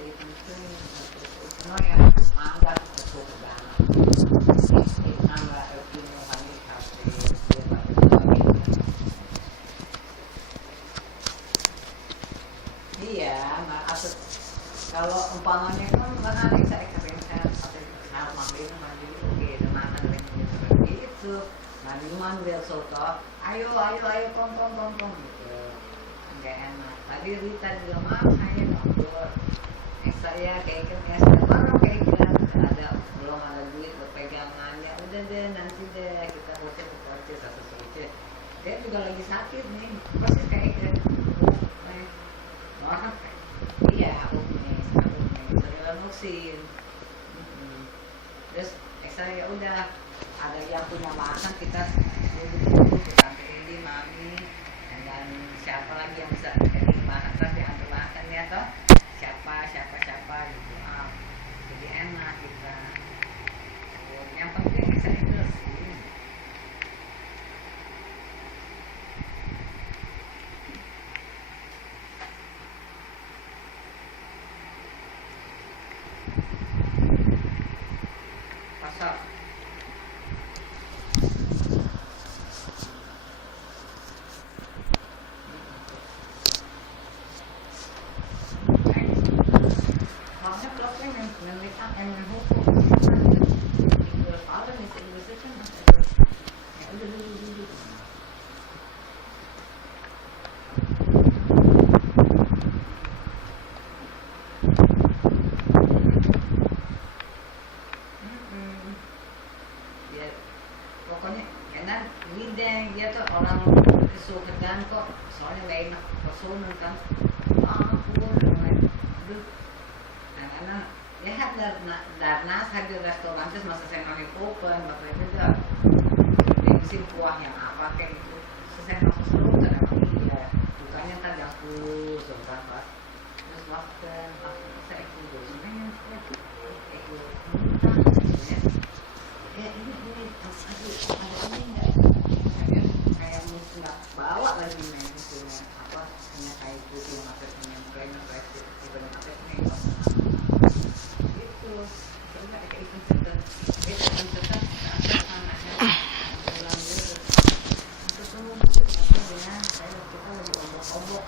Iya, kalau umpamanya kan bahkan saya kering saya mandi oke makan seperti itu mandi manggil soto ayo tonton gitu nggak enak tadi Rita juga ayo ngobrol saya kayak orang kayak ada belum ada duit berpegangannya udah deh nanti deh kita bocor satu dia juga lagi sakit nih pasti kayak orang iya aku saya musim terus saya udah ada yang punya makan kita dulu kita ini mami dan siapa lagi yang bisa makan terus diantar makan ya toh siapa gitu jadi enak kita yang penting saya bersih. Pasal makanya klubnya yang hukum kalau Indonesia kan ya udah dulu ya pokoknya enak ini deh dia tuh orang kesukaan kok soalnya nggak enak personal kan ampun aduh karena lihat darnas hadir restoran terus masa saya makan open bakal itu udah bensin kuah yang apa kayak gitu saya masuk seru kan emang iya bukannya ntar yang sebentar pas terus makan saya ikut sebenarnya ini ada ini enggak kayak mesti nggak bawa lagi mesinnya apa hanya kayak putih yang atasnya kayaknya kayak bukan atasnya itu coba kayak itu cerita pulang dulu itu semua ya saya kita lagi ombok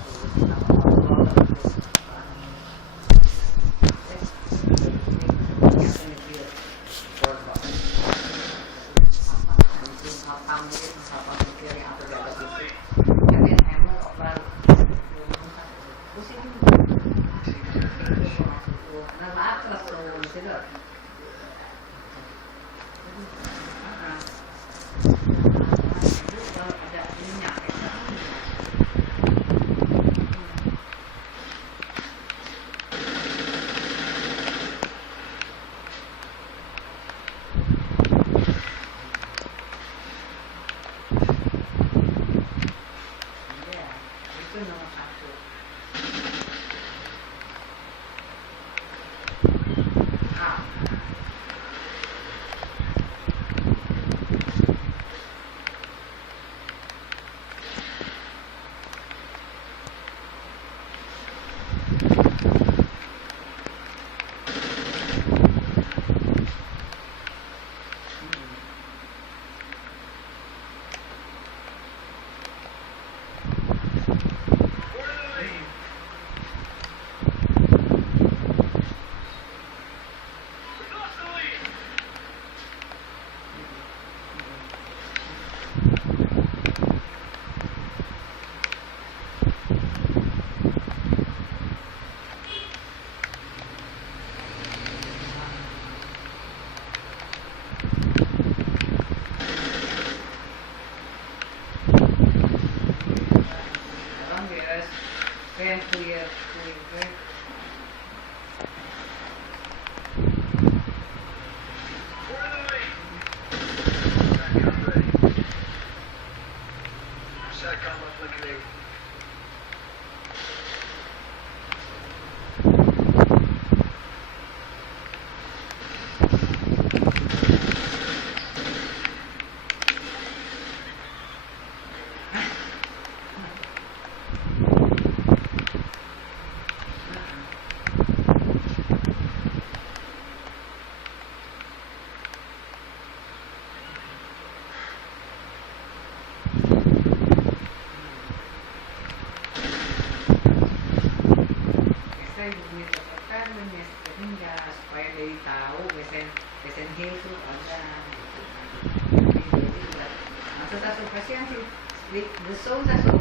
saya begini tertekan sehingga supaya dari tahu besen itu ada gitu. Jadi juga maksud satu pasien sih the soul satu.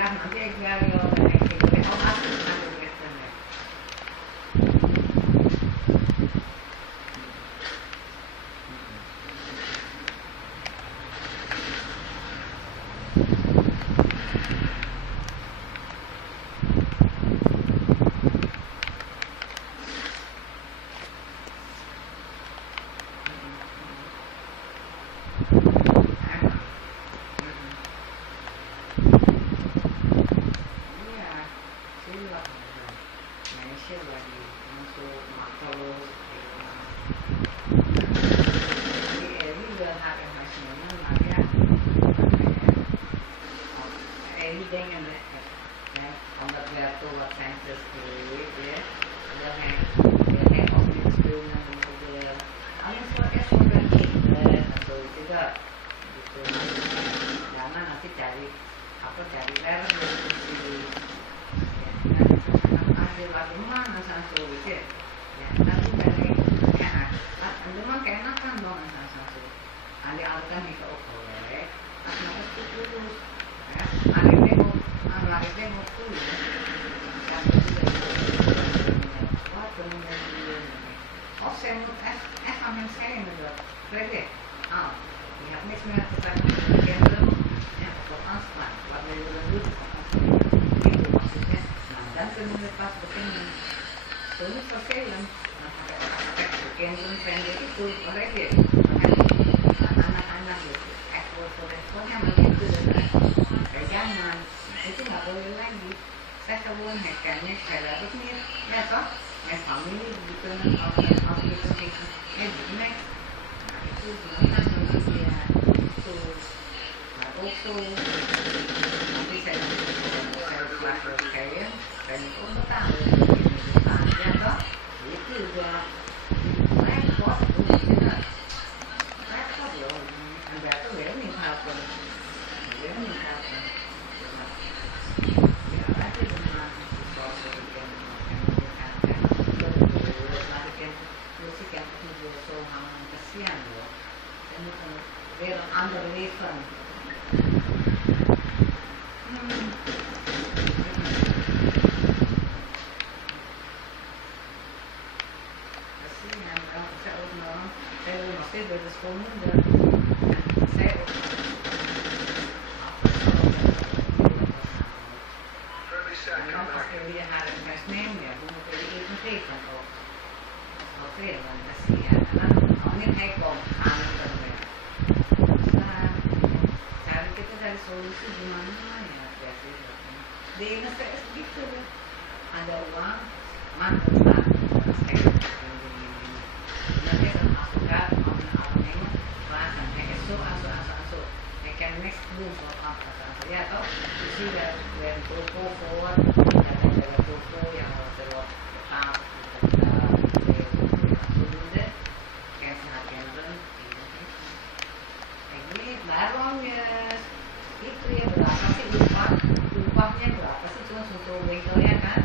Nanti gali orang yang boleh obat nanti biasanya. Malaysia lagi masuk makro jadi juga hak yang nasional maka dengan omdat we wat census ya ada yang optimis dengan kemudian paling suaranya sudah tentu juga gitu karena nanti cari lagu mana sansu gitu ya nanti dari enak ada mah keenakan dong sansu ada alkan itu boleh tapi itu terus ya ada demo lagi demo tuh ya wah kemudian oh saya mau aman saya menurut ready lihat nih sebenarnya kita gendong ya for transplant what we will do itu maksudnya dan kemudian pas begini terus perselan pakai gendong pendek itu mereka anak-anak gitu ekspor-ekspornya begitu jangan itu nggak boleh lagi saya sebelum hekannya saya harus nih ya toh family gitu kalau gitu begini itu gimana dia itu also nanti saya kelas kayak dan itu tahu ya toh itu juga repot loh anda tuh ya nih apa ya nih apa ya ada dengan sesuatu yang musik yang juga so hamil kesian loh dan itu weer underleven kesian kalau saya masih dari sekolah dan saya memang pakai dia hari kasih ya bukan kayak itu sih kalau oke lah kasihan karena ini hekong anu terus cari kita dari solusi gimana ya biasanya di Indonesia gitu ada uang manfaat nanti kan aku gak awalnya bahkan eso aso can next move apa ya toh isi dari toko forward dari toko yang terus tetap barongnya itu ya berapa sih upahnya berapa sih cuma untuk bengkelnya kan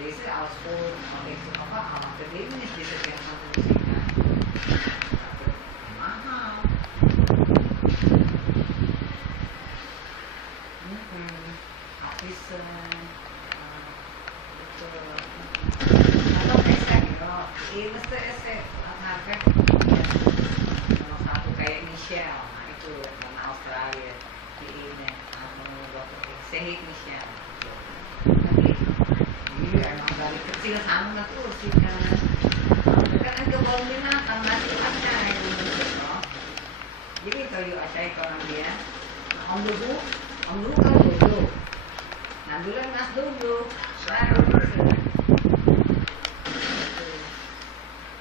Deze als voor, als ik zo apa, al academisch is het echt kecil sama tuh sih kan. Kan kebun binatang masih ada yang begitu. Jadi kalau ada orang dia, om dulu kan dulu. Nah dulu mas dulu, baru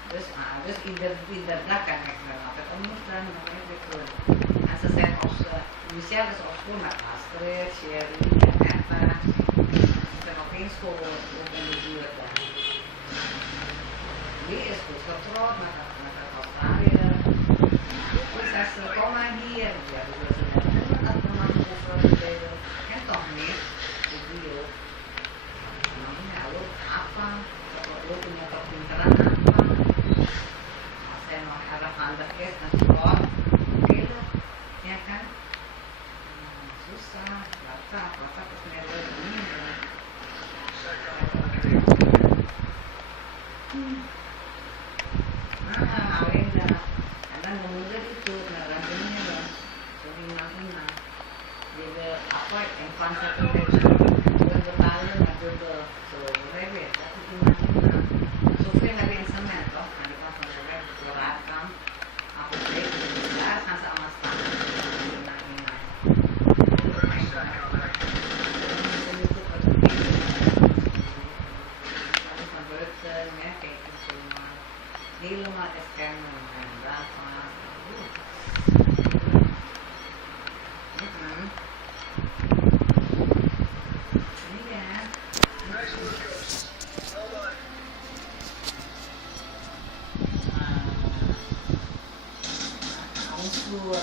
terus iderdagkan apa temukan namanya gitu. Alltså sen också, vi ser det så ofta med Astrid, Sherry, Anetta, sen har finns på livet där. Vi är skogskontroll, man kan ta Sverige. Och sen så kommer han här, ja, det är sådär, att man får för det, kan ta med, det blir ju, man har ju apa, lo punya kepintaran apa, sen har harapan berkes, nanti keluar, ya kan susah baca kesenian ini awalnya kadang mengudah itu narasinya ya sering nang jadi apa yang konsep itu bukan bertanya nggak juga sebenarnya tapi gimana sukses nggak yang semen toh nanti pas sebenarnya beratkan aku sih ya sama setengah di rumah SKM berapa ini ya unsur